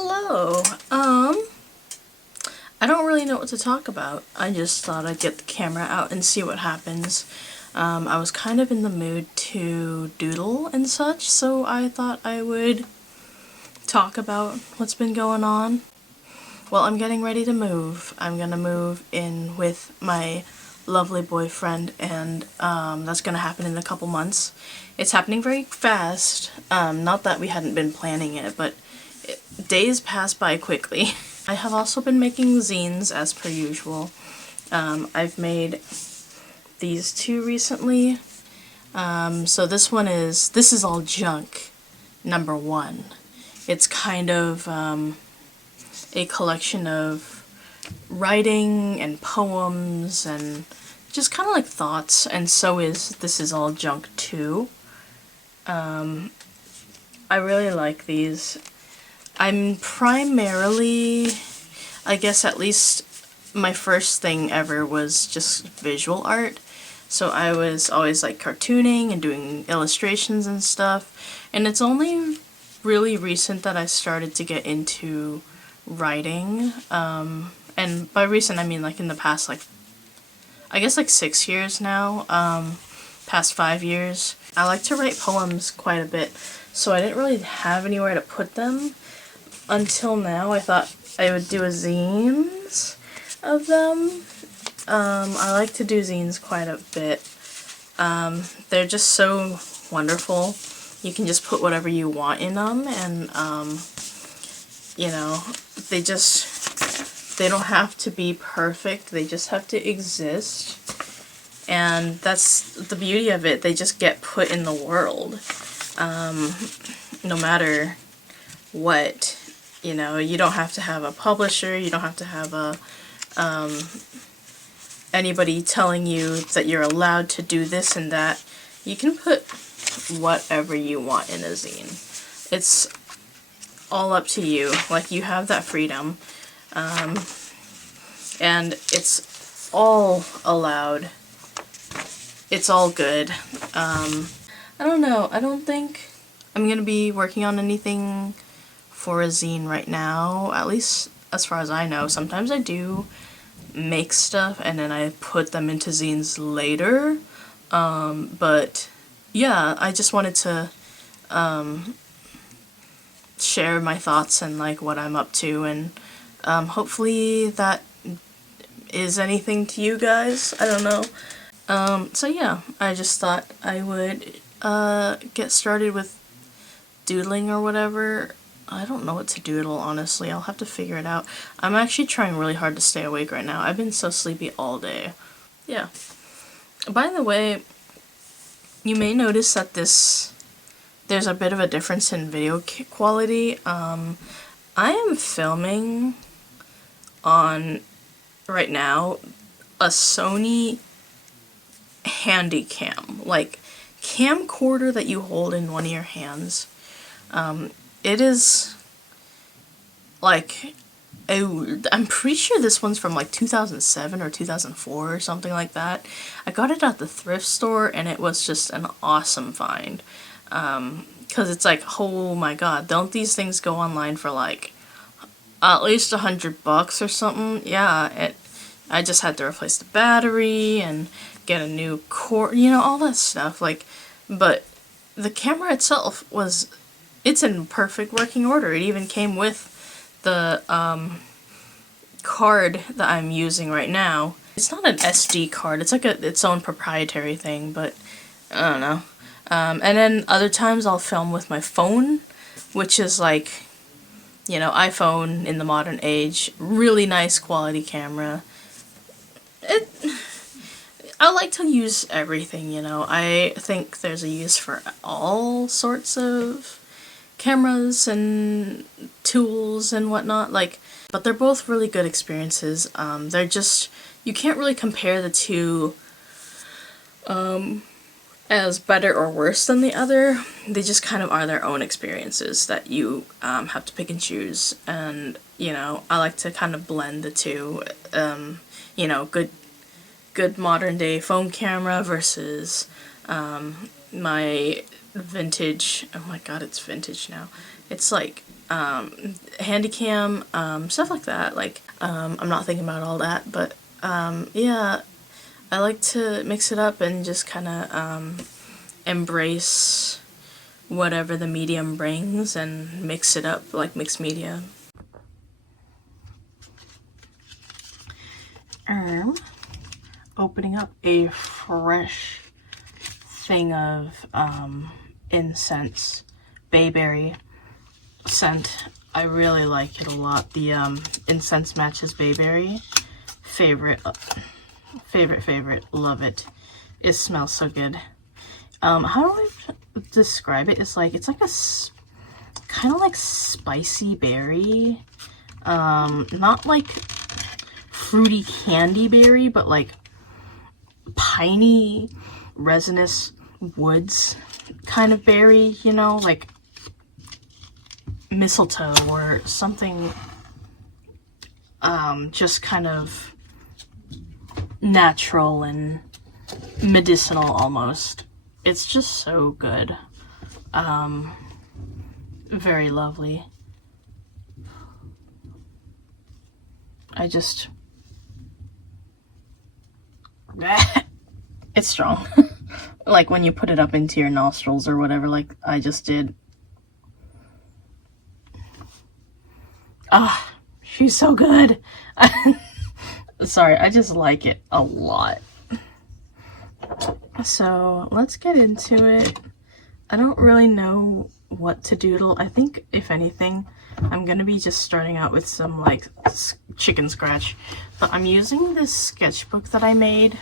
Hello. I don't really know what to talk about. I just thought I'd get the camera out and see what happens. I was kind of in the mood to doodle and such, so I thought I would talk about what's been going on. Well, I'm getting ready to move. I'm gonna move in with my lovely boyfriend, and that's gonna happen in a couple months. It's happening very fast. Not that we hadn't been planning it, but days pass by quickly. I have also been making zines as per usual. I've made these two recently. So this is all junk, number 1. It's kind of a collection of writing and poems and just kind of like thoughts, and so is This Is All Junk 2. I really like these. I'm primarily, I guess at least my first thing ever was just visual art. So I was always like cartooning and doing illustrations and stuff. And it's only really recent that I started to get into writing. And by recent I mean like in the past I guess 6 years now, past 5 years. I like to write poems quite a bit, so I didn't really have anywhere to put them. Until now, I thought I would do a zines of them. I like to do zines quite a bit. They're just so wonderful. You can just put whatever you want in them, and you know, they don't have to be perfect. They just have to exist, and that's the beauty of it. They just get put in the world, no matter what. You know, you don't have to have a publisher, you don't have to have anybody telling you that you're allowed to do this and that. You can put whatever you want in a zine. It's all up to you. Like, you have that freedom. And it's all allowed. It's all good. I don't know. I don't think I'm gonna be working on anything for a zine right now, at least as far as I know. Sometimes I do make stuff and then I put them into zines later, but yeah, I just wanted to share my thoughts and like what I'm up to, and hopefully that is anything to you guys. I don't know. So yeah, I just thought I would get started with doodling or whatever. I don't know what to doodle, honestly. I'll have to figure it out. I'm actually trying really hard to stay awake right now. I've been so sleepy all day. Yeah. By the way, you may notice that there's a bit of a difference in video quality. I am filming on, right now, a Sony Handycam. Like, camcorder that you hold in one of your hands. It is like old. I'm pretty sure this one's from like 2007 or 2004 or something like that. I got it at the thrift store and it was just an awesome find. Cause it's like, oh my god, don't these things go online for like at least $100 or something? Yeah, I just had to replace the battery and get a new cord, you know, all that stuff. Like, but the camera itself it's in perfect working order. It even came with the card that I'm using right now. It's not an SD card, it's like its own proprietary thing, but I don't know. And then other times I'll film with my phone, which is like, you know, iPhone in the modern age. Really nice quality camera. I like to use everything, you know. I think there's a use for all sorts of cameras and tools and whatnot, like, but they're both really good experiences. They're just, you can't really compare the two as better or worse than the other. They just kind of are their own experiences that you have to pick and choose, and you know, I like to kind of blend the two. You know, good modern day phone camera versus my vintage, oh my god, it's vintage now. It's like Handycam, stuff like that. Like, I'm not thinking about all that, but yeah, I like to mix it up and just kind of embrace whatever the medium brings and mix it up like mixed media. Opening up a fresh thing of incense, bayberry scent. I really like it a lot. The incense matches bayberry. Favorite, love it. It smells so good. How do I describe it? It's like a kind of like spicy berry. Not like fruity candy berry, but like piney, resinous woods kind of berry, you know, like mistletoe or something, just kind of natural and medicinal almost. It's just so good. Very lovely. It's strong. Like when you put it up into your nostrils or whatever, like I just did. Ah, she's so good. Sorry, I just like it a lot. So let's get into it. I don't really know what to doodle. I think, if anything, I'm gonna be just starting out with some like chicken scratch. But I'm using this sketchbook that I made.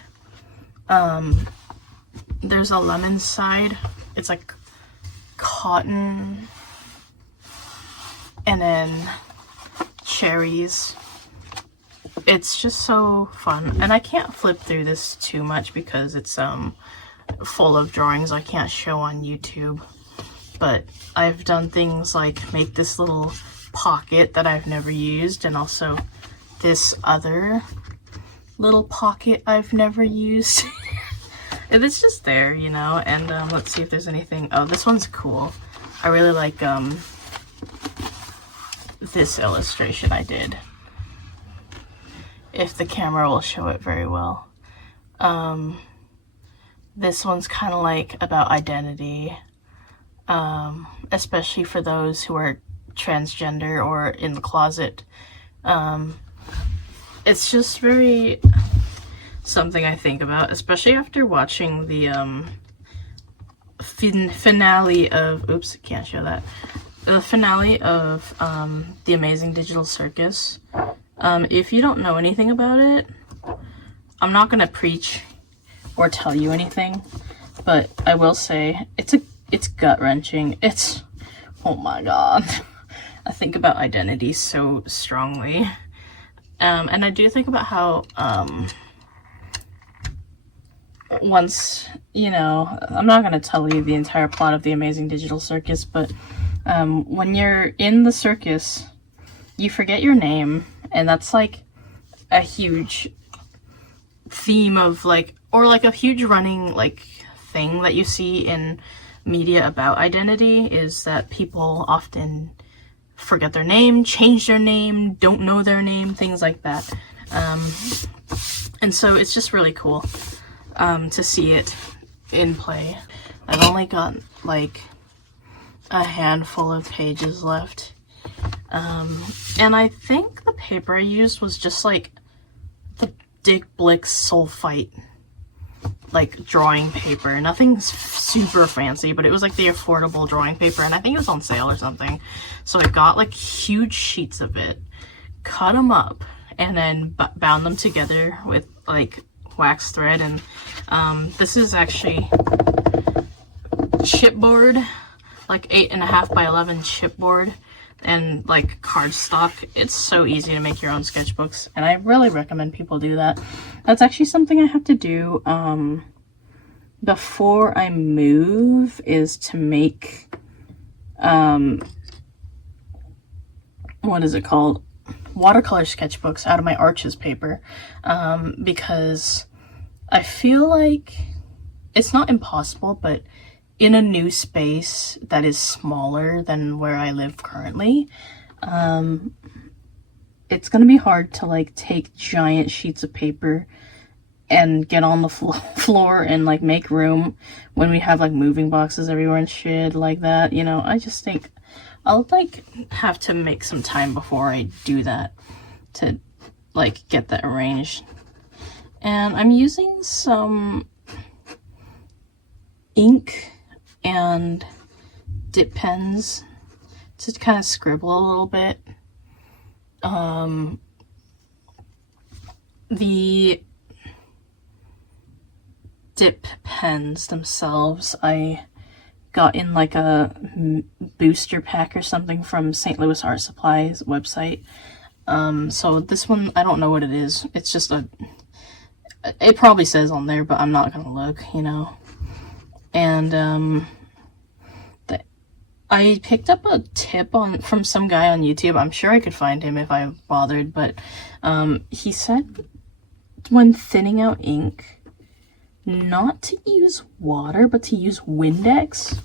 There's a lemon side. It's like cotton. And then cherries. It's just so fun. And I can't flip through this too much because it's full of drawings I can't show on YouTube. But I've done things like make this little pocket that I've never used, and also this other little pocket I've never used. And it's just there, you know. And let's see if there's anything. Oh, this one's cool. I really like this illustration I did, if the camera will show it very well. This one's kind of like about identity, especially for those who are transgender or in the closet. It's just very something I think about, especially after watching the finale of, oops, can't show that, the finale of The Amazing Digital Circus. If you don't know anything about it, I'm not gonna preach or tell you anything, but I will say it's gut-wrenching. It's, oh my god. I think about identity so strongly. And I do think about how once, you know, I'm not gonna tell you the entire plot of The Amazing Digital Circus, but when you're in the circus, you forget your name, and that's like a huge theme of like, or like a huge running like thing that you see in media about identity, is that people often forget their name, change their name, don't know their name, things like that. And so it's just really cool to see it in play. I've only got like a handful of pages left. And I think the paper I used was just like the Dick Blick Sulfite like drawing paper. Nothing super fancy, but it was like the affordable drawing paper, and I think it was on sale or something. So I got like huge sheets of it, cut them up, and then bound them together with like wax thread. And this is actually chipboard, like 8.5 by 11 chipboard, and like cardstock. It's so easy to make your own sketchbooks, and I really recommend people do that. That's actually something I have to do before I move, is to make what is it called, watercolor sketchbooks out of my Arches paper, because I feel like it's not impossible, but in a new space that is smaller than where I live currently, it's gonna be hard to like take giant sheets of paper and get on the floor and like make room when we have like moving boxes everywhere and shit like that, you know. I just think I'll like have to make some time before I do that to like get that arranged. And I'm using some ink and dip pens to kind of scribble a little bit. The dip pens themselves I got in like a booster pack or something from St. Louis Art Supply's website. So this one, I don't know what it is. It's just it probably says on there, but I'm not gonna look, you know. And I picked up a tip from some guy on YouTube. I'm sure I could find him if I bothered, but he said when thinning out ink, not to use water, but to use Windex.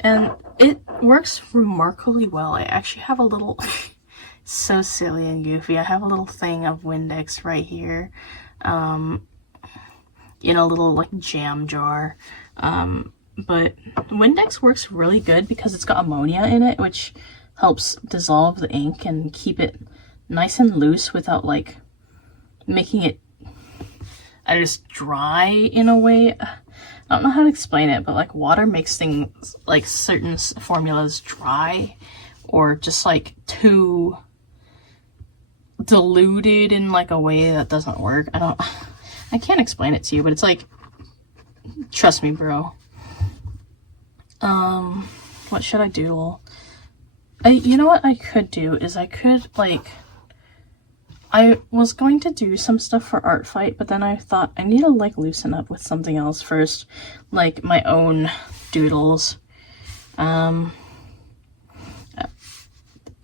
And it works remarkably well. I actually have a little, so silly and goofy, I have a little thing of Windex right here, in a little like jam jar. But Windex works really good because it's got ammonia in it, which helps dissolve the ink and keep it nice and loose without like making it just dry in a way. I don't know how to explain it, but like water makes things like certain formulas dry or just like too diluted in like a way that doesn't work. I can't explain it to you, but it's like, trust me, bro. What should I doodle? You know what I could do is I was going to do some stuff for Art Fight, but then I thought I need to like loosen up with something else first, like my own doodles. I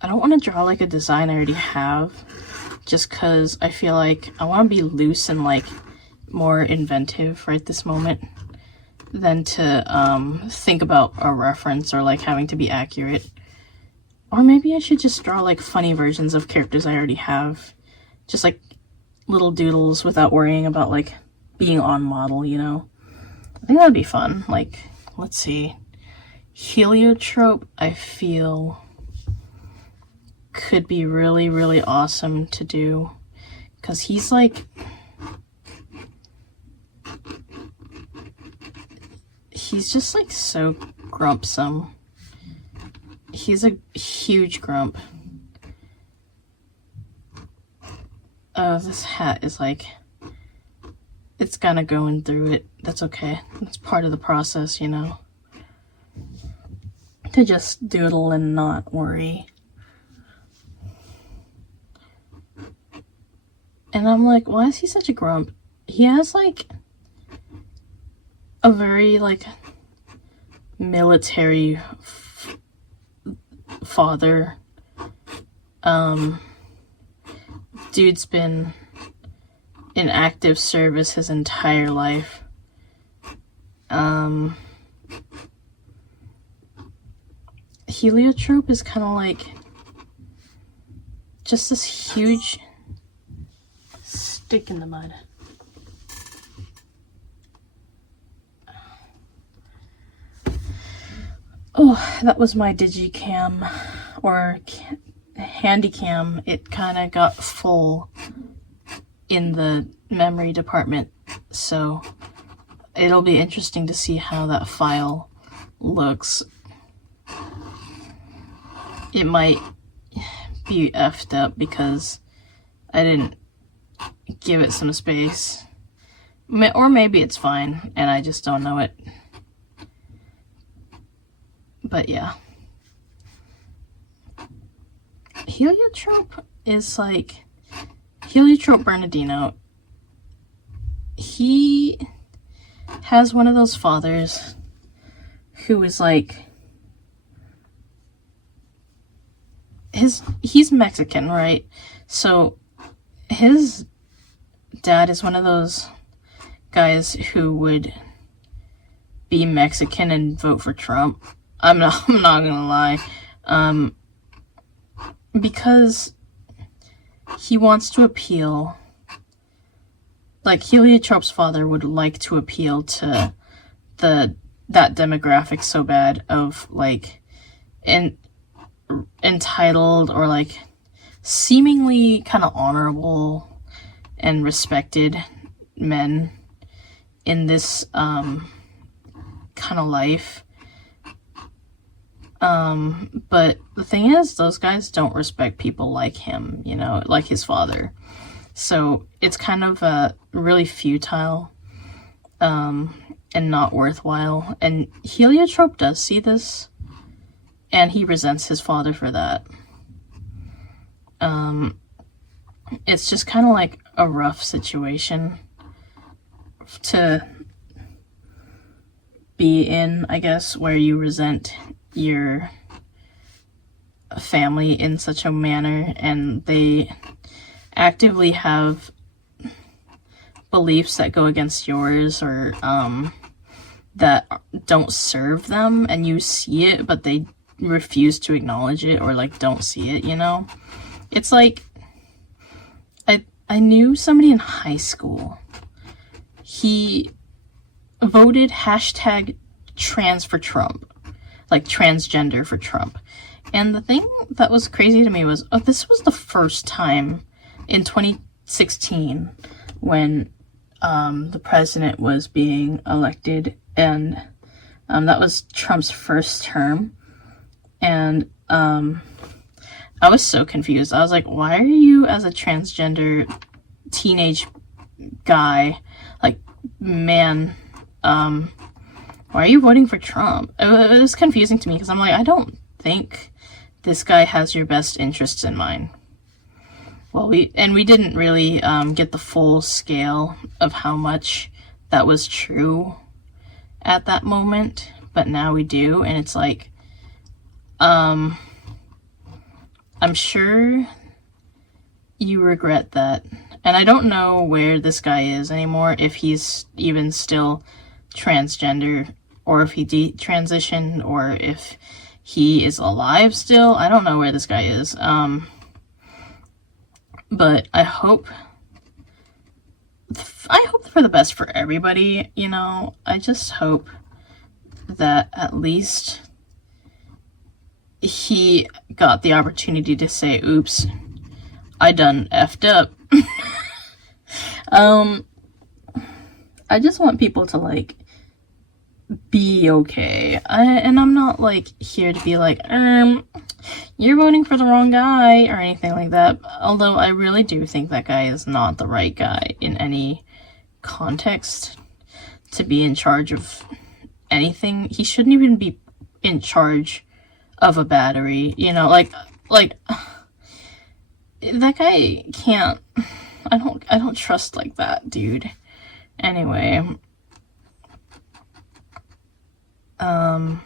don't want to draw like a design I already have, just because I feel like I want to be loose and like more inventive right this moment than to think about a reference or like having to be accurate. Or maybe I should just draw like funny versions of characters I already have. Just like little doodles without worrying about like being on model, you know? I think that'd be fun. Like, let's see. Heliotrope, I feel, could be really, really awesome to do. Because he's like... he's just like so grumpsome. He's a huge grump. Oh, this hat is like, it's kind of going through it. That's okay. It's part of the process, you know. To just doodle and not worry. And I'm like, why is he such a grump? He has like a very like military father. Dude's been in active service his entire life. Heliotrope is kind of like just this huge stick in the mud. Oh, that was my digicam, or handycam. It kind of got full in the memory department, so it'll be interesting to see how that file looks. It might be effed up because I didn't give it some space. Or maybe it's fine and I just don't know it. But yeah. Heliotrope is like... Heliotrope Bernardino. He has one of those fathers who is like... He's Mexican, right? So his dad is one of those guys who would be Mexican and vote for Trump. I'm not gonna lie. Because he wants to appeal. Like, Heliotrop's father would like to appeal to that demographic so bad of, like, entitled or, like, seemingly kind of honorable and respected men in this kind of life. But the thing is, those guys don't respect people like him, you know, like his father. So it's kind of really futile and not worthwhile. And Heliotrope does see this, and he resents his father for that. It's just kind of like a rough situation to be in, I guess, where you resent your family in such a manner, and they actively have beliefs that go against yours, or that don't serve them, and you see it, but they refuse to acknowledge it, or like don't see it, you know? It's like, I knew somebody in high school. He voted hashtag trans for Trump, like transgender for Trump. And the thing that was crazy to me was, this was the first time in 2016 when the president was being elected, and that was Trump's first term. And I was so confused. I was like, why are you, as a transgender teenage guy, like, man, why are you voting for Trump? It was confusing to me, because I'm like, I don't think this guy has your best interests in mind. Well, we didn't really get the full scale of how much that was true at that moment, but now we do, and it's like, I'm sure you regret that. And I don't know where this guy is anymore, if he's even still transgender, or if he detransitioned, or if he is alive still. I don't know where this guy is. But I hope for the best for everybody, you know. I just hope that at least he got the opportunity to say, oops, I done effed up. I just want people to, like, be okay. And I'm not, like, here to be like, you're voting for the wrong guy, or anything like that. Although I really do think that guy is not the right guy in any context to be in charge of anything. He shouldn't even be in charge of a battery, you know, like that guy can't. I don't trust like that, dude. Anyway, I'm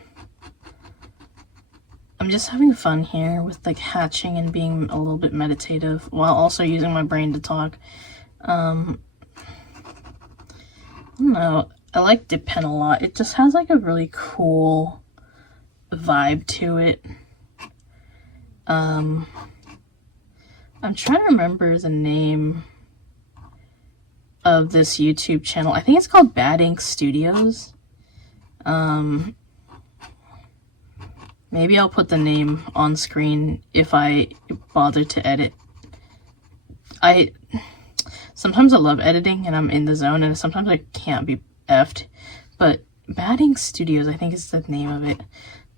just having fun here with, like, hatching and being a little bit meditative while also using my brain to talk. I don't know. I like Dip Pen a lot. It just has, like, a really cool vibe to it. I'm trying to remember the name of this YouTube channel. I think it's called Bad Ink Studios. Maybe I'll put the name on screen if I bother to edit. Sometimes I love editing and I'm in the zone, and sometimes I can't be effed. But Bad Ink Studios, I think is the name of it.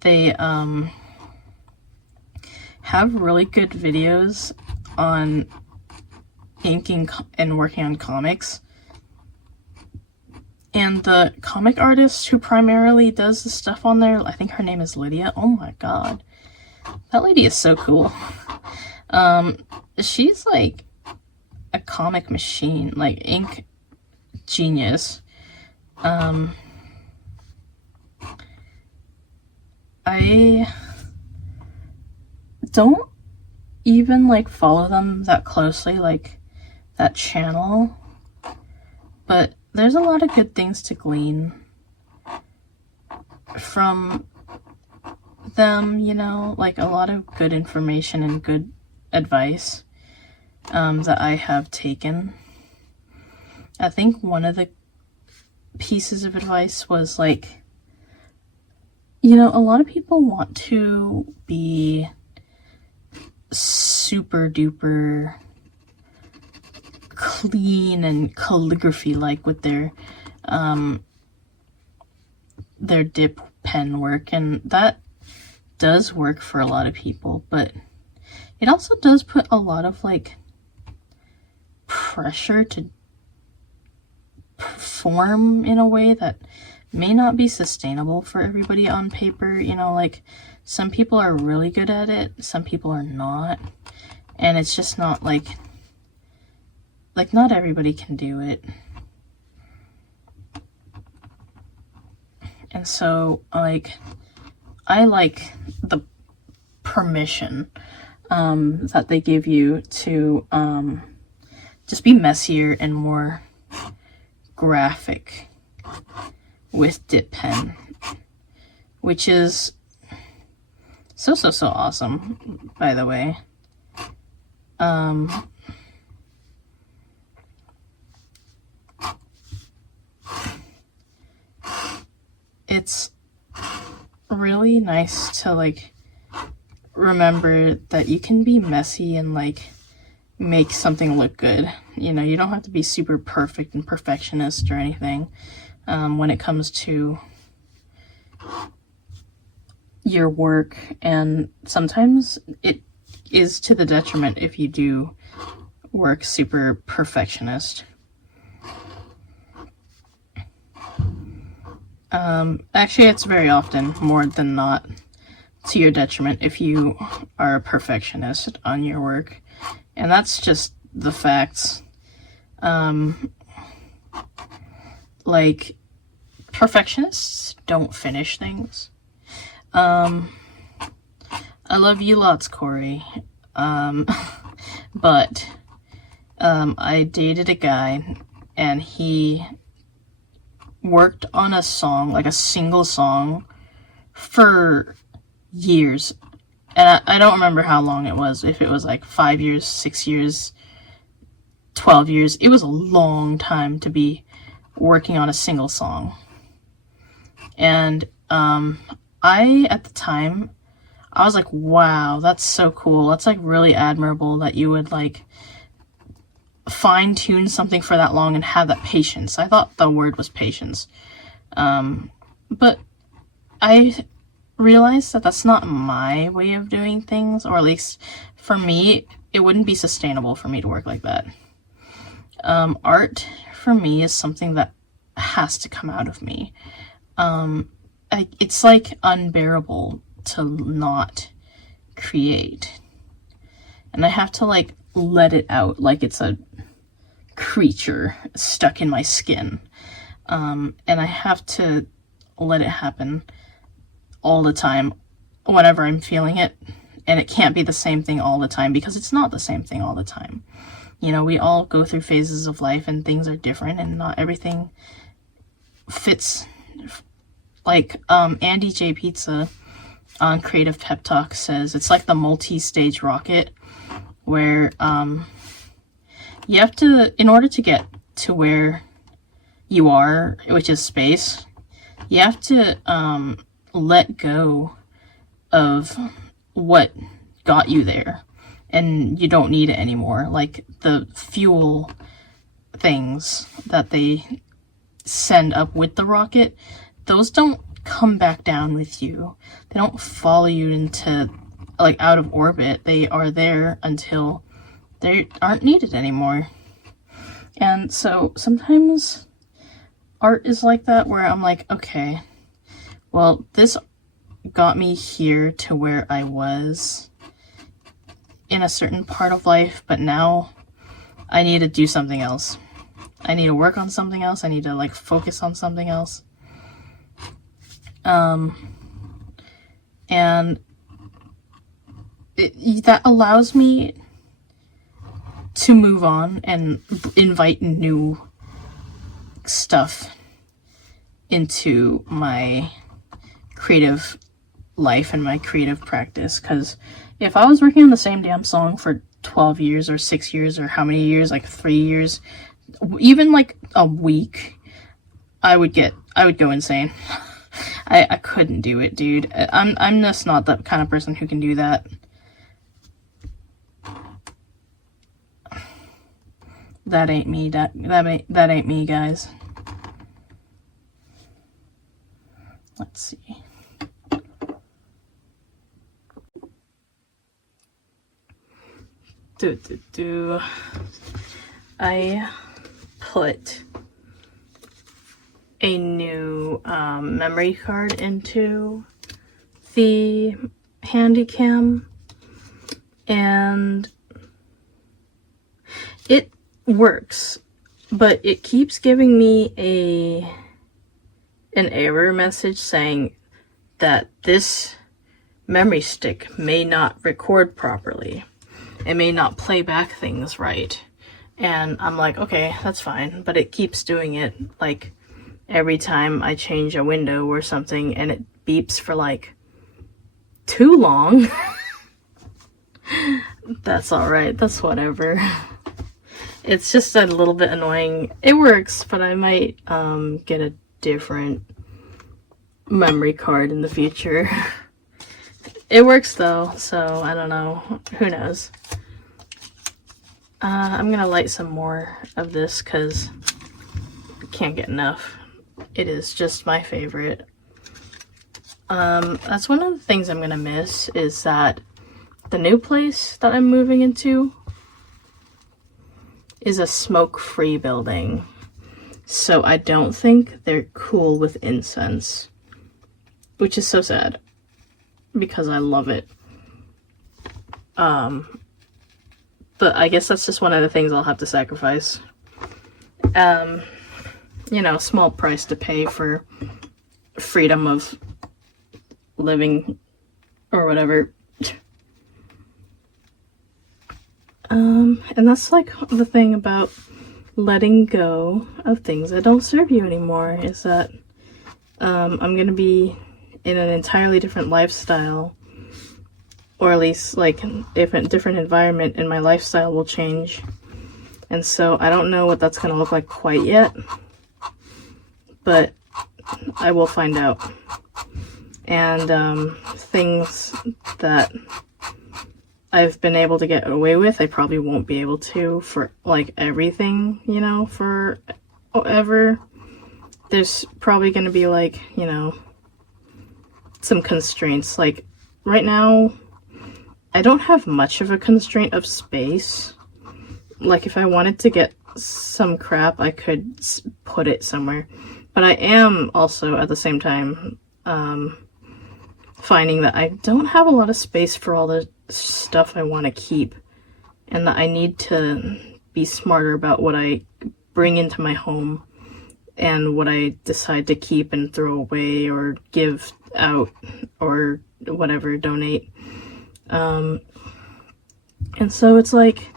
They have really good videos on inking and working on comics. And the comic artist who primarily does the stuff on there, I think her name is Lydia. Oh my god. That lady is so cool. She's like a comic machine, like ink genius. I don't even, like, follow them that closely, like that channel, but there's a lot of good things to glean from them, you know, like a lot of good information and good advice that I have taken. I think one of the pieces of advice was like, you know, a lot of people want to be super duper clean and calligraphy like with their dip pen work, and that does work for a lot of people, but it also does put a lot of like pressure to perform in a way that may not be sustainable for everybody on paper. You know, like some people are really good at it, some people are not, and it's just not like not everybody can do it. And so like I like the permission that they give you to just be messier and more graphic with dip pen, which is so awesome, by the way. It's really nice to like remember that you can be messy and like make something look good. You know, you don't have to be super perfect and perfectionist or anything when it comes to your work, and sometimes it is to the detriment if you do work super perfectionist. Actually, it's very often, more than not, to your detriment if you are a perfectionist on your work. And that's just the facts. Like, perfectionists don't finish things. I love you lots, Corey. But I dated a guy, and he worked on a song, like a single song, for years. And I don't remember how long it was, if it was like 5 years, 6 years, 12 years. It was a long time to be working on a single song. And at the time, I was like, wow, that's so cool. That's like really admirable that you would like fine-tune something for that long and have that patience. I thought the word was patience. But I realized that that's not my way of doing things, or at least for me, it wouldn't be sustainable for me to work like that. Art, for me, is something that has to come out of me. It's like unbearable to not create. And I have to like let it out like it's a creature stuck in my skin. And I have to let it happen all the time whenever I'm feeling it. And it can't be the same thing all the time, because it's not the same thing all the time. You know, we all go through phases of life and things are different, and not everything fits. Like Andy J. Pizza on Creative Pep Talk says, it's like the multi-stage rocket, where you have to, in order to get to where you are, which is space, you have to let go of what got you there, and you don't need it anymore. Like the fuel things that they send up with the rocket, those don't come back down with you. They don't follow you into like out of orbit. They are there until they aren't needed anymore. And so sometimes art is like that, where I'm like, okay, well, this got me here to where I was in a certain part of life, but now I need to do something else. I need to work on something else. I need to like focus on something else. And that allows me to move on and invite new stuff into my creative life and my creative practice, because if I was working on the same damn song for 12 years or 6 years or how many years, like 3 years, even like a week, I would go insane. I couldn't do it, dude. I'm just not that kind of person who can do that. That ain't me. That ain't me, guys. Let's see. I put a new memory card into the Handycam, and it works, but it keeps giving me an error message saying that this memory stick may not record properly. It may not play back things right. And I'm like, okay, that's fine, but it keeps doing it like every time I change a window or something, and it beeps for like too long. That's alright, that's whatever. It's just a little bit annoying. It works, but I might get a different memory card in the future. It works though, so I don't know. Who knows? I'm gonna light some more of this because I can't get enough. It is just my favorite. That's one of the things I'm gonna miss, is that the new place that I'm moving into is a smoke-free building. So I don't think they're cool with incense, which is so sad because I love it. But I guess that's just one of the things I'll have to sacrifice. You know, small price to pay for freedom of living or whatever. And that's like the thing about letting go of things that don't serve you anymore, is that I'm gonna be in an entirely different lifestyle, or at least like if a different environment, and my lifestyle will change. And so I don't know what that's gonna look like quite yet, but I will find out. And things that I've been able to get away with, I probably won't be able to for like everything, you know, forever. There's probably gonna be like, you know, some constraints. Like right now, I don't have much of a constraint of space. Like if I wanted to get some crap, I could put it somewhere. But I am also at the same time finding that I don't have a lot of space for all the stuff I want to keep, and that I need to be smarter about what I bring into my home and what I decide to keep and throw away or give out or whatever, donate. And so it's like,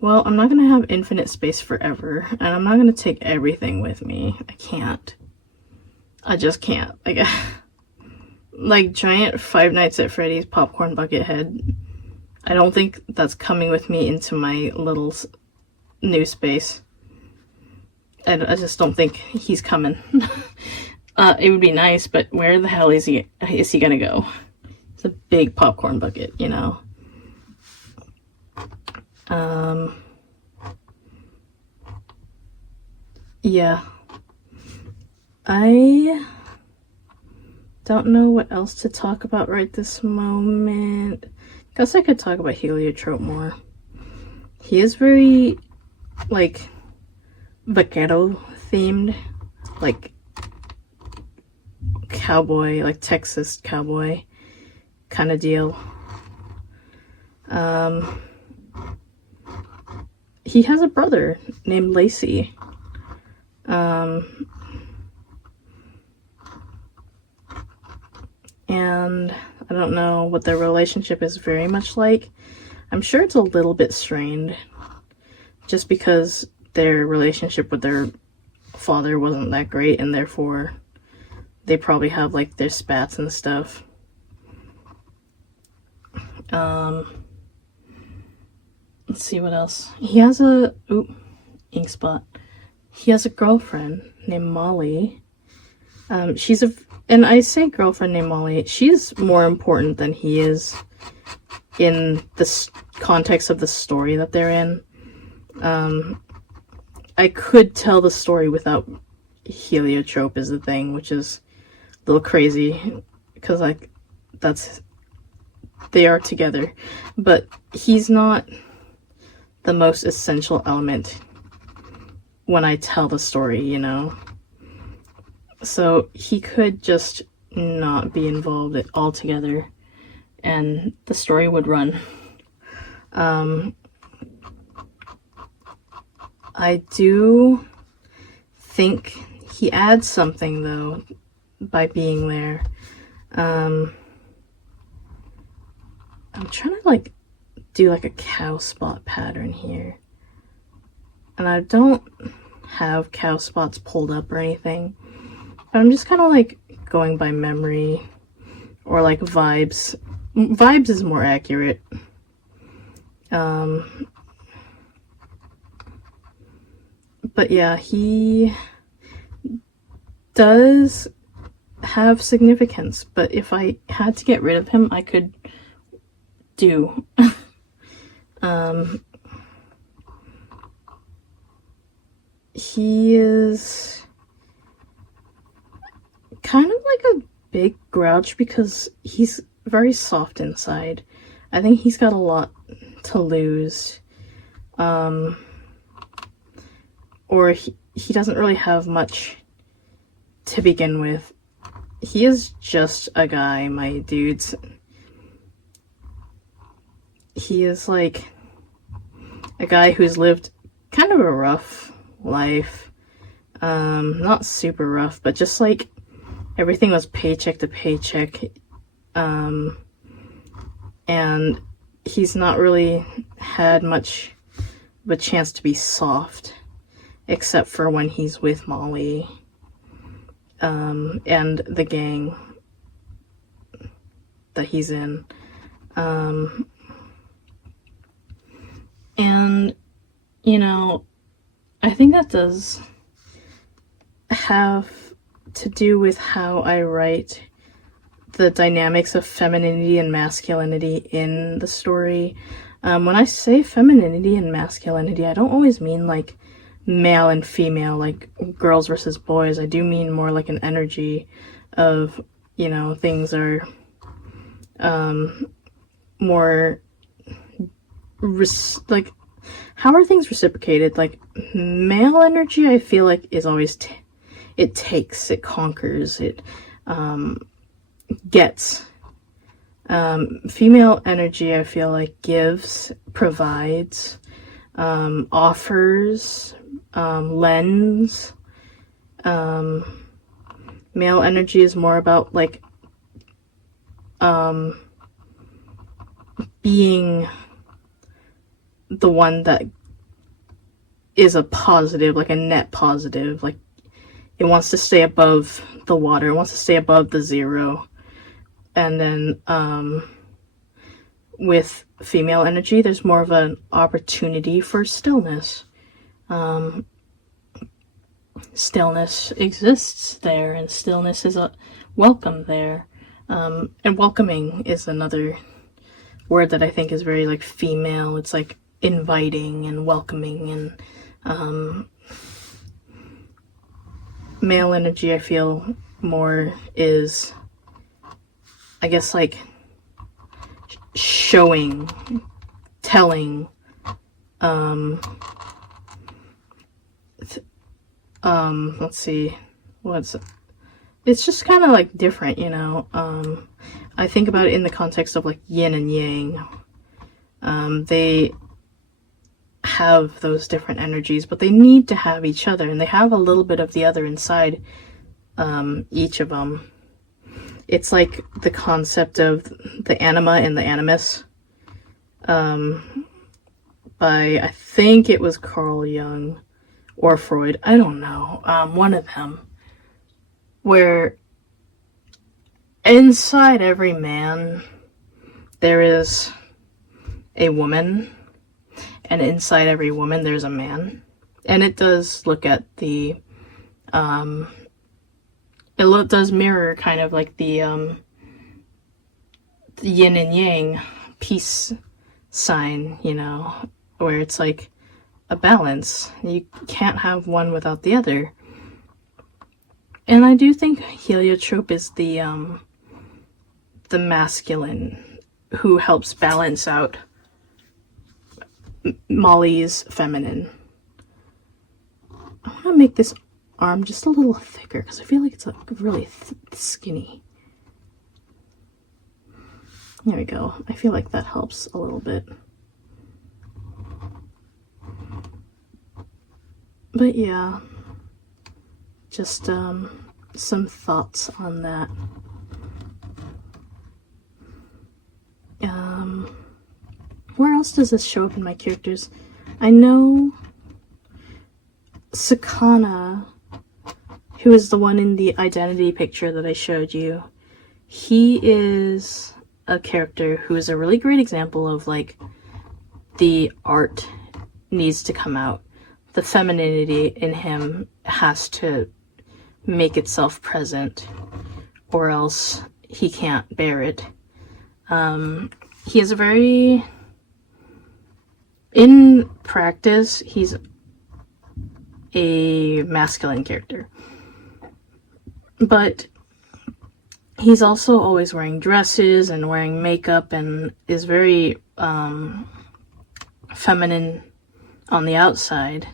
well, I'm not gonna have infinite space forever, and I'm not gonna take everything with me. I can't. I just can't. Like giant Five Nights at Freddy's popcorn bucket head, I don't think that's coming with me into my little new space. I just don't think he's coming. It would be nice, but where the hell is he gonna go? It's a big popcorn bucket, you know. Yeah. I don't know what else to talk about right this moment. Guess I could talk about Heliotrope more. He is very, like, vaquero themed, like cowboy, like Texas cowboy kind of deal. He has a brother named Lacey. And I don't know what their relationship is very much like. I'm sure it's a little bit strained, just because their relationship with their father wasn't that great, and therefore they probably have like their spats and stuff. Let's see what else. He has a ink spot. He has a girlfriend named Molly. And I say girlfriend named Molly, she's more important than he is in the context of the story that they're in. I could tell the story without heliotrope is the thing, which is a little crazy, because like, they are together, but he's not the most essential element when I tell the story, you know? So he could just not be involved altogether, and the story would run. I do think he adds something, though, by being there. I'm trying to, like, do, like, a cow spot pattern here. And I don't have cow spots pulled up or anything. But I'm just kind of, like, going by memory. Or, like, vibes. Vibes is more accurate. But yeah, he does have significance. But if I had to get rid of him, I could do. He is kind of like a big grouch because he's very soft inside. I think he's got a lot to lose. Or he doesn't really have much to begin with. He is just a guy, my dudes. He is like a guy who's lived kind of a rough life. Not super rough, but just like everything was paycheck to paycheck. And he's not really had much of a chance to be soft, except for when he's with Molly, and the gang that he's in. And, you know, I think that does have to do with how I write the dynamics of femininity and masculinity in the story. When I say femininity and masculinity, I don't always mean like male and female, like girls versus boys. I do mean more like an energy of, you know, things are more like, how are things reciprocated? Like, male energy, I feel like, is always it takes, it conquers, it gets. Female energy, I feel like, gives, provides, offers, lends. Male energy is more about, like, being the one that is a positive, like a net positive, like it wants to stay above the water, it wants to stay above the zero. And then with female energy, there's more of an opportunity for stillness. Stillness exists there, and stillness is a welcome there. And welcoming is another word that I think is very like female. It's like inviting and welcoming, and male energy, I feel more is, I guess, like showing, telling, let's see, it's just kind of like different, you know. I think about it in the context of like yin and yang. They have those different energies, but they need to have each other, and they have a little bit of the other inside each of them. It's like the concept of the anima and the animus, by, I think it was Carl Jung or Freud, I don't know, one of them, where inside every man, there is a woman, and inside every woman, there's a man. And it does look at the, it does mirror kind of like the yin and yang peace sign, you know, where it's like a balance. You can't have one without the other. And I do think heliotrope is the masculine who helps balance out Molly's feminine. I want to make this arm just a little thicker because I feel like it's like really skinny. There we go. I feel like that helps a little bit. But yeah, just some thoughts on that. Where else does this show up in my characters? I know Sakana, who is the one in the identity picture that I showed you, he is a character who is a really great example of like the art needs to come out. The femininity in him has to make itself present or else he can't bear it. He is a very, in practice, he's a masculine character. But he's also always wearing dresses and wearing makeup and is very feminine on the outside.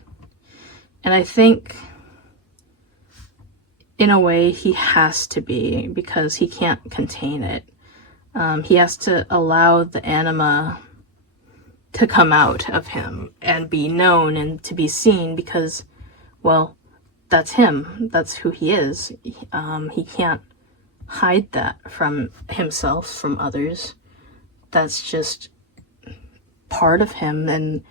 And I think, in a way, he has to be because he can't contain it. He has to allow the anima to come out of him and be known and to be seen because, well, that's him. That's who he is. He can't hide that from himself, from others. That's just part of him, and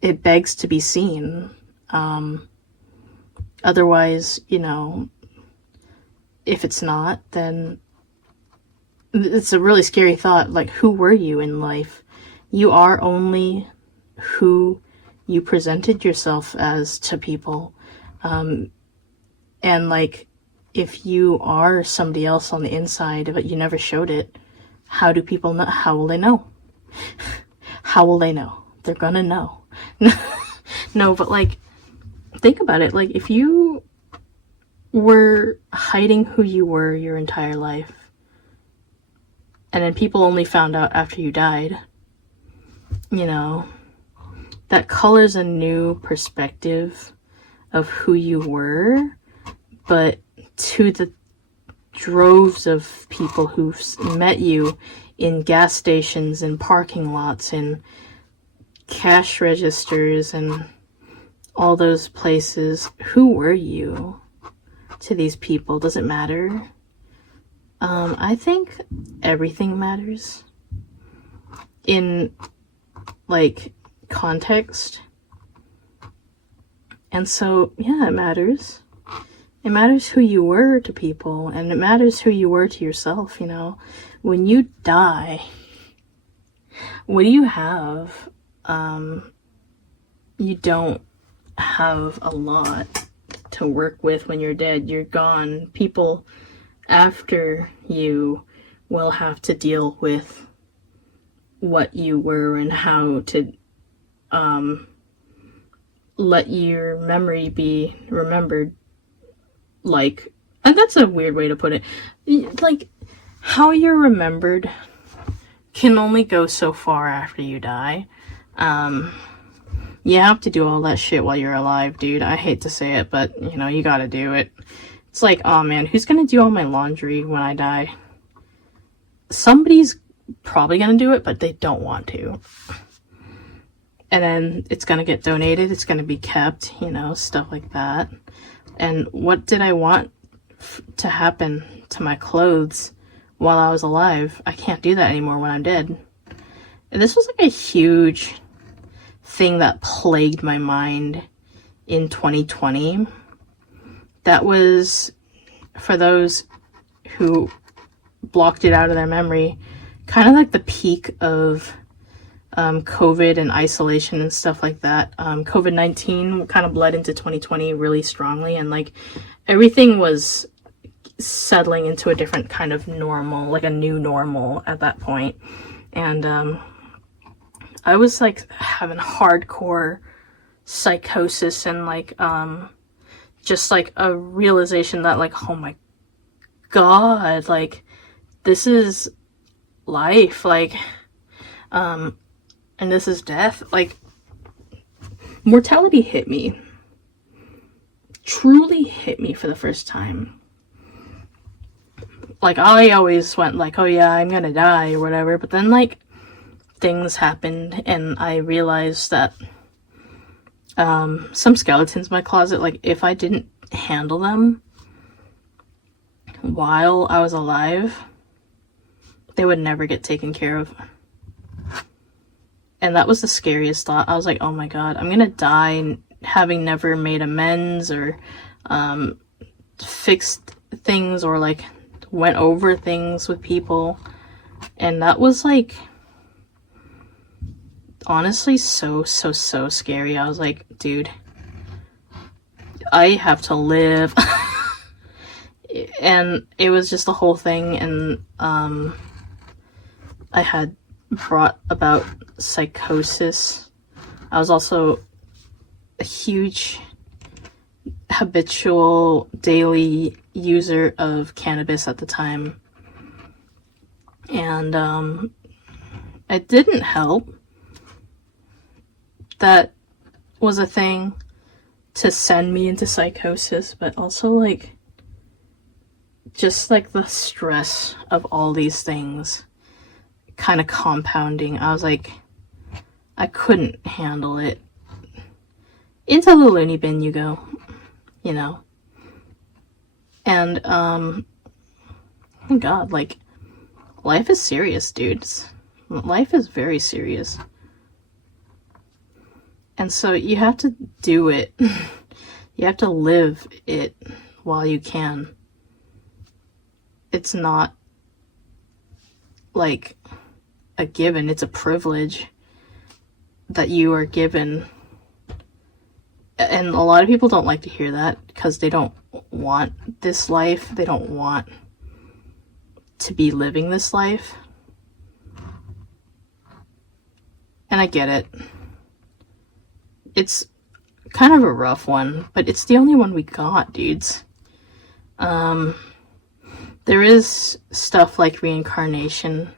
it begs to be seen. Otherwise, you know, if it's not, then it's a really scary thought. Like, who were you in life? You are only who you presented yourself as to people. And like, if you are somebody else on the inside, but you never showed it, how do people know? How will they know? How will they know? They're gonna know. No, but like, think about it. Like, if you were hiding who you were your entire life, and then people only found out after you died, you know, that colors a new perspective of who you were, but to the droves of people who've met you in gas stations and parking lots and cash registers and all those places, who were you to these people? Does it matter? I think everything matters in, like, context. And so, yeah, it matters. It matters who you were to people, and it matters who you were to yourself, you know. When you die, what do you have? You don't have a lot to work with when you're dead. You're gone. People after you will have to deal with what you were and how to let your memory be remembered. Like, and that's a weird way to put it. Like, how you're remembered can only go so far after you die. You have to do all that shit while you're alive, dude. I hate to say it, but, you know, you gotta do it. It's like, oh man, who's gonna do all my laundry when I die? Somebody's probably gonna do it, but they don't want to. And then it's gonna get donated, it's gonna be kept, you know, stuff like that. And what did I want to happen to my clothes while I was alive? I can't do that anymore when I'm dead. And this was like a huge thing that plagued my mind in 2020. That was, for those who blocked it out of their memory. Kind of like the peak of COVID and isolation and stuff like that. COVID-19 kind of bled into 2020 really strongly, and like everything was settling into a different kind of normal, like a new normal at that point. And I was like having hardcore psychosis and like just like a realization that like, oh my god, like this is life, like and this is death. Like mortality hit me, truly hit me for the first time. Like I always went like, oh yeah, I'm gonna die or whatever, but then like things happened and I realized that some skeletons in my closet, like if I didn't handle them while I was alive, they would never get taken care of. And that was the scariest thought. I was like, oh my god, I'm gonna die having never made amends or fixed things or like went over things with people. And that was like honestly so scary. I was like, dude, I have to live. And it was just the whole thing. And I had brought about psychosis. I was also a huge habitual daily user of cannabis at the time, and it didn't help. That was a thing to send me into psychosis, but also like just like the stress of all these things kind of compounding. I was like, I couldn't handle it. Into the loony bin you go, you know. And oh god, like life is serious, dudes. Life is very serious. And so you have to do it. You have to live it while you can. It's not like a given, it's a privilege that you are given. And a lot of people don't like to hear that because they don't want this life. They don't want to be living this life. And I get it. It's kind of a rough one, but it's the only one we got, dudes. There is stuff like reincarnation,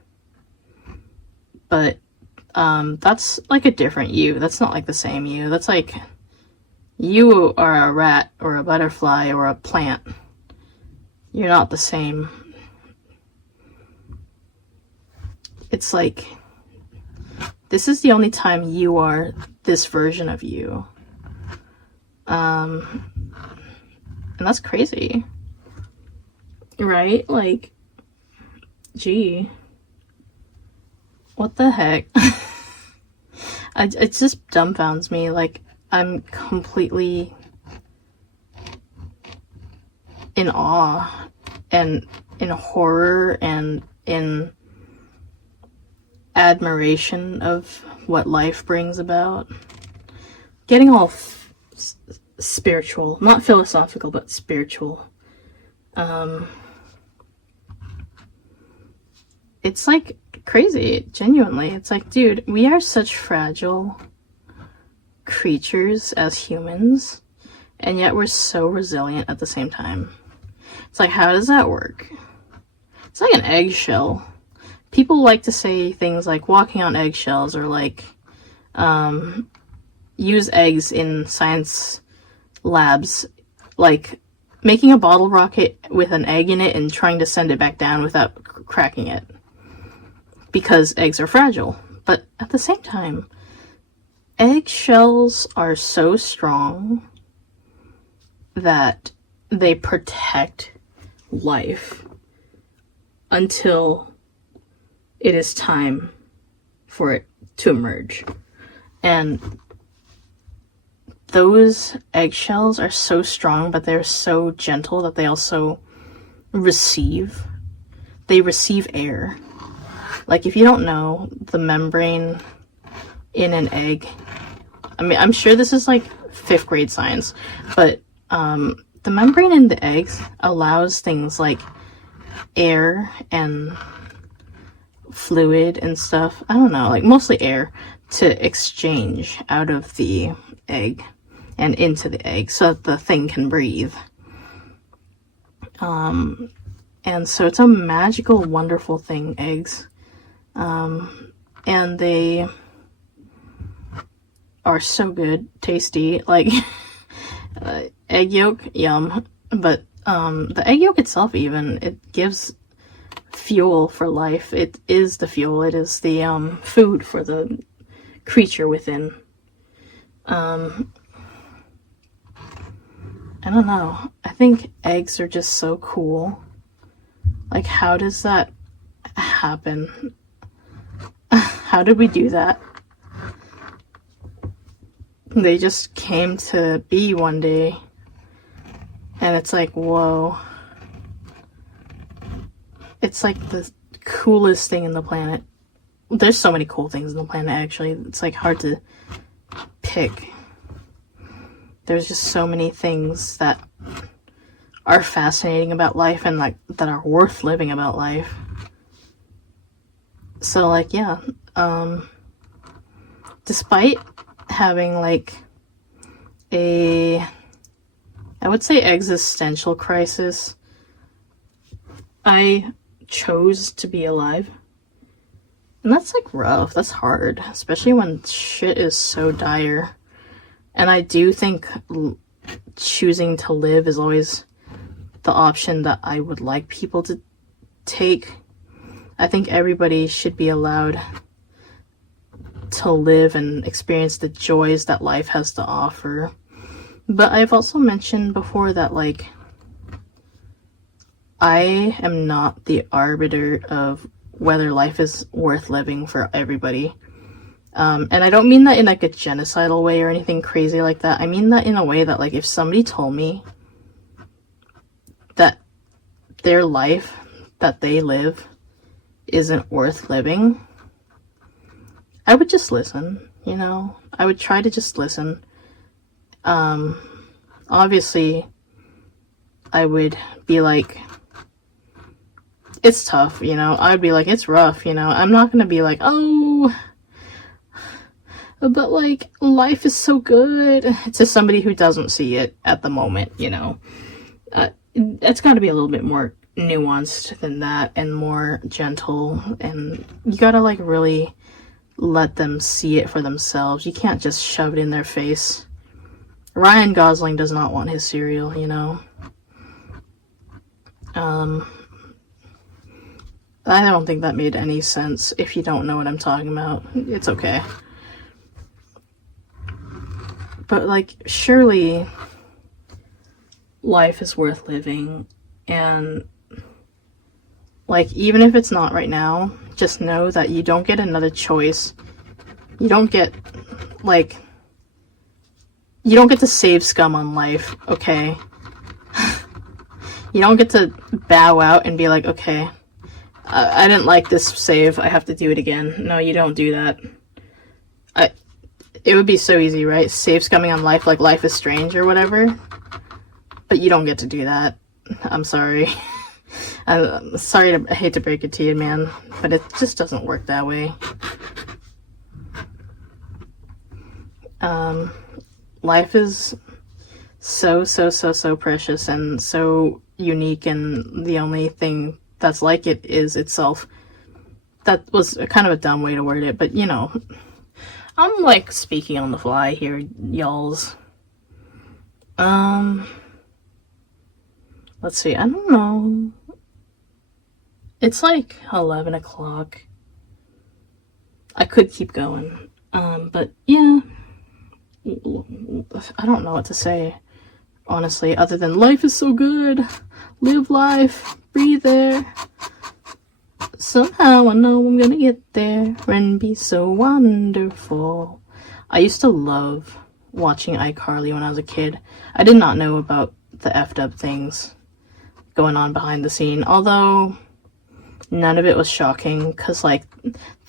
but that's like a different you. That's not like the same you. That's like you are a rat or a butterfly or a plant. You're not the same. It's like this is the only time you are this version of you. And that's crazy. Right? Like, gee. What the heck? It just dumbfounds me. Like, I'm completely in awe and in horror and in admiration of what life brings about. Getting all spiritual, not philosophical, but spiritual. It's like crazy, genuinely. It's like, dude, we are such fragile creatures as humans, and yet we're so resilient at the same time. It's like, how does that work? It's like an eggshell. People like to say things like walking on eggshells or like use eggs in science labs, like making a bottle rocket with an egg in it and trying to send it back down without cracking it because eggs are fragile. But at the same time, eggshells are so strong that they protect life until it is time for it to emerge. And those eggshells are so strong, but they're so gentle that they also receive. They receive air. Like, if you don't know, the membrane in an egg, I mean, I'm sure this is like 5th grade science, but the membrane in the eggs allows things like air and fluid and stuff, I don't know, like mostly air, to exchange out of the egg and into the egg so that the thing can breathe. And so it's a magical, wonderful thing, eggs. And they are so good, tasty, like egg yolk, yum. But the egg yolk itself, even, it gives fuel for life. It is the fuel. It is the food for the creature within. I don't know. I think eggs are just so cool. Like, how does that happen? How did we do that? They just came to be one day. And it's like, whoa. It's like the coolest thing in the planet. There's so many cool things in the planet, actually. It's like hard to pick. There's just so many things that are fascinating about life and like that are worth living about life. So like, yeah, despite having like I would say existential crisis, I chose to be alive. And that's like rough, that's hard, especially when shit is so dire. And I do think choosing to live is always the option that I would like people to take. I think everybody should be allowed to live and experience the joys that life has to offer. But I've also mentioned before that, like, I am not the arbiter of whether life is worth living for everybody. And I don't mean that in like a genocidal way or anything crazy like that. I mean that in a way that, like, if somebody told me that their life that they live isn't worth living, I would just listen, you know? I would try to just listen. Obviously, I would be like, it's tough, you know? I would be like, it's rough, you know? I'm not gonna be like, oh, but like, life is so good, to somebody who doesn't see it at the moment, you know? It's gotta be a little bit more nuanced than that and more gentle, and you gotta like really let them see it for themselves. You can't just shove it in their face. Ryan Gosling does not want his cereal, you know? I don't think that made any sense. If you don't know what I'm talking about, it's okay. But like, surely life is worth living, and like, even if it's not right now, just know that you don't get another choice. You don't get, like, you don't get to save scum on life, okay? You don't get to bow out and be like, okay, I didn't like this save, I have to do it again. No, you don't do that. It would be so easy, right? Save scumming on life like Life is Strange or whatever. But you don't get to do that. I'm sorry. I'm sorry, I hate to break it to you, man, but it just doesn't work that way. Life is so precious and so unique, and the only thing that's like it is itself. That was kind of a dumb way to word it, but you know, I'm like speaking on the fly here, y'alls. Let's see, I don't know. It's like 11 o'clock. I could keep going. But yeah. I don't know what to say, honestly, other than life is so good. Live life. Breathe air. Somehow I know I'm gonna get there and be so wonderful. I used to love watching iCarly when I was a kid. I did not know about the effed up things going on behind the scene, although none of it was shocking, because, like,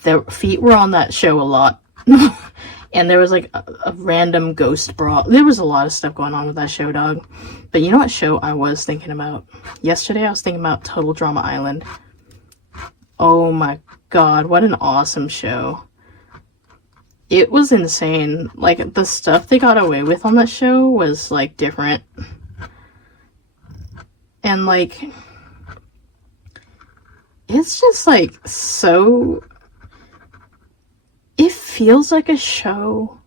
their feet were on that show a lot. And there was, like, a random ghost brawl. There was a lot of stuff going on with that show, dog. But you know what show I was thinking about? Yesterday I was thinking about Total Drama Island. Oh my god, what an awesome show. It was insane. Like, the stuff they got away with on that show was, like, different. And, like, it's just, like, so... It feels like a show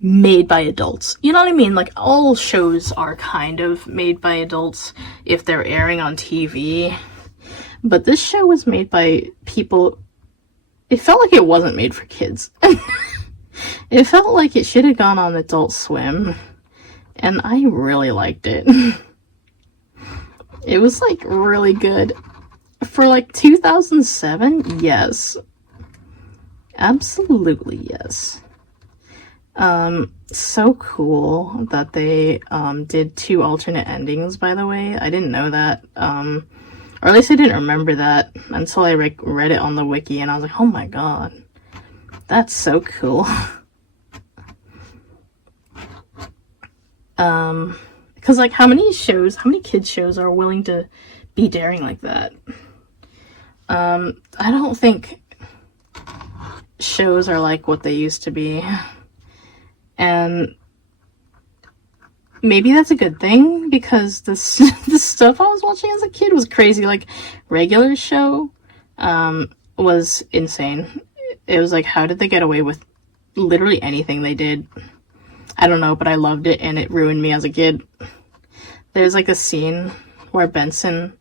made by adults. You know what I mean? Like, all shows are kind of made by adults if they're airing on TV. But this show was made by people... It felt like it wasn't made for kids. It felt like it should have gone on Adult Swim. And I really liked it. It was, like, really good. For, like, 2007? Yes. Absolutely, yes. So cool that they, did 2 alternate endings, by the way. I didn't know that. Or at least I didn't remember that until I read it on the wiki, and I was like, oh my god. That's so cool. Because, like, how many kids shows are willing to be daring like that? I don't think shows are like what they used to be. And maybe that's a good thing, because the stuff I was watching as a kid was crazy. Like, regular show was insane. It was like, how did they get away with literally anything they did? I don't know, but I loved it, and it ruined me as a kid. There's, like, a scene where Benson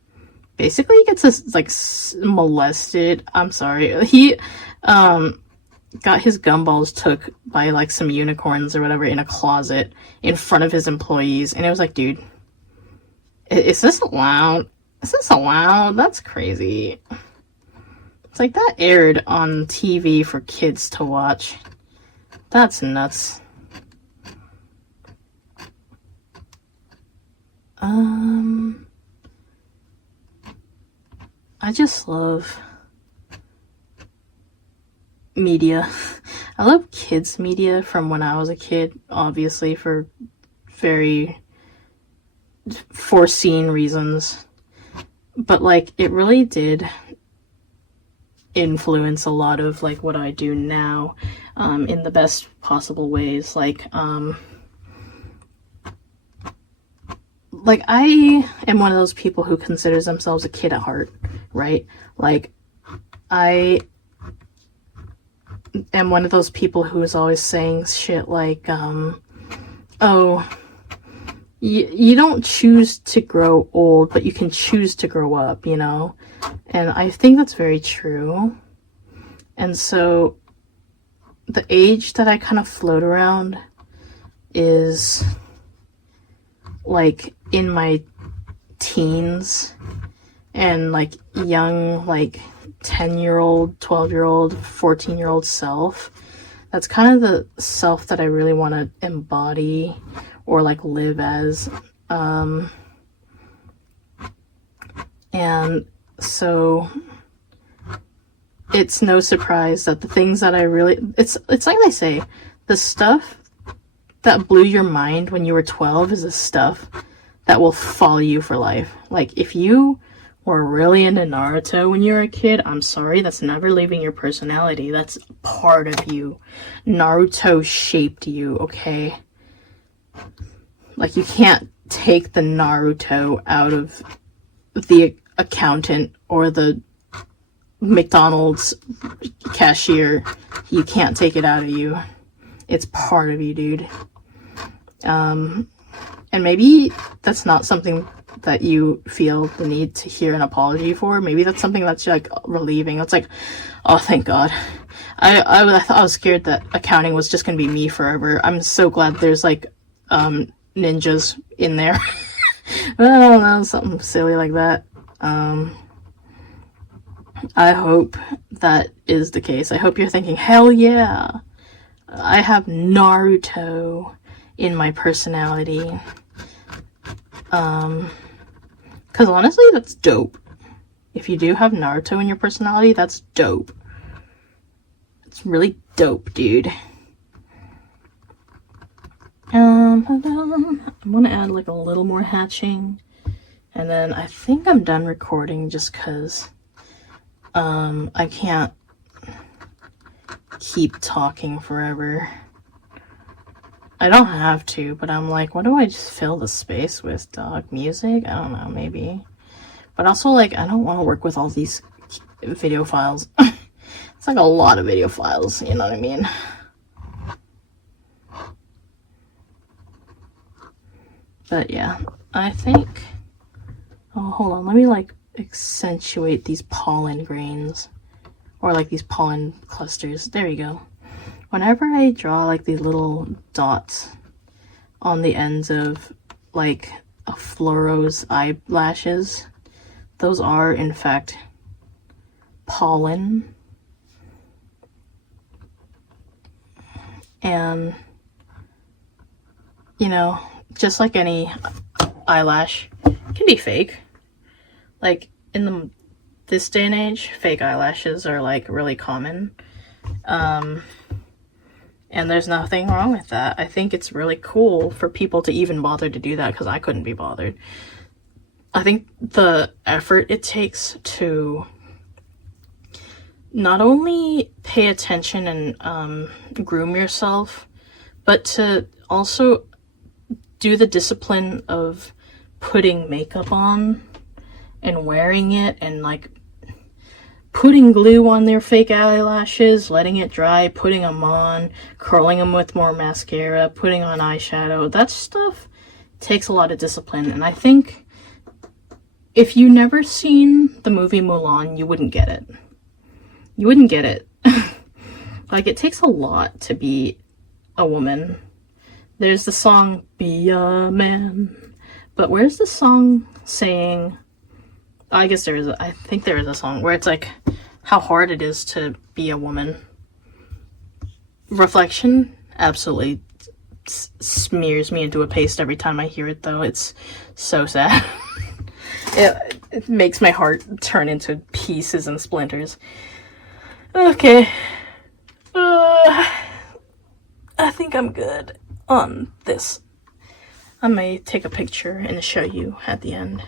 basically gets, like, molested. I'm sorry. He, got his gumballs took by, like, some unicorns or whatever in a closet in front of his employees, and it was like, dude, is this allowed? Is this allowed? That's crazy. It's like, that aired on TV for kids to watch. That's nuts. I just love media. I love kids media from when I was a kid, obviously, for very foreseen reasons. But, like, it really did influence a lot of, like, what I do now, in the best possible ways. Like, I am one of those people who considers themselves a kid at heart, right? Like, I am one of those people who is always saying shit like, oh, you don't choose to grow old, but you can choose to grow up, you know? And I think that's very true. And so, the age that I kind of float around is, like, in my teens, and, like, young, like, 10-year-old, 12-year-old, 14-year-old self. That's kind of the self that I really want to embody or, like, live as. And so it's no surprise that the things that I really... It's like they say, the stuff that blew your mind when you were 12 is the stuff that will follow you for life. Like, if you were really into Naruto when you were a kid, I'm sorry, that's never leaving your personality. That's part of you. Naruto shaped you, okay? Like, you can't take the Naruto out of the accountant or the McDonald's cashier. You can't take it out of you. It's part of you, dude. And maybe that's not something that you feel the need to hear an apology for. Maybe that's something that's, like, relieving. It's like, oh, thank God. I thought I was scared that accounting was just gonna be me forever. I'm so glad there's, like, ninjas in there. I don't know, something silly like that. I hope that is the case. I hope you're thinking, hell yeah, I have Naruto in my personality. Because honestly, that's dope. If you do have Naruto in your personality, that's dope. It's really dope, dude. I'm gonna add like a little more hatching, and then I think I'm done recording just because I can't keep talking forever. I don't have to, but I'm like, what do I just fill the space with, dog? Music? I don't know, maybe. But also, like, I don't want to work with all these video files. It's like a lot of video files, you know what I mean? But yeah, I think... Oh, hold on. Let me, like, accentuate these pollen grains. Or, like, these pollen clusters. There you go. Whenever I draw, like, these little dots on the ends of, like, a fluoro's eyelashes, those are, in fact, pollen. And, you know, just like any eyelash, it can be fake. Like, in this day and age, fake eyelashes are, like, really common. And there's nothing wrong with that. I think it's really cool for people to even bother to do that, because I couldn't be bothered. I think the effort it takes to not only pay attention and groom yourself, but to also do the discipline of putting makeup on and wearing it, and like putting glue on their fake eyelashes, letting it dry, putting them on, curling them with more mascara, putting on eyeshadow. That stuff takes a lot of discipline, and I think if you never seen the movie Mulan, you wouldn't get it. You wouldn't get it. Like, it takes a lot to be a woman. There's the song, Be a Man. But where's the song saying... I guess there is I think there is a song where it's like how hard it is to be a woman. Reflection absolutely smears me into a paste every time I hear it, though. It's so sad. It makes my heart turn into pieces and splinters. Okay. I think I'm good on this. I may take a picture and show you at the end.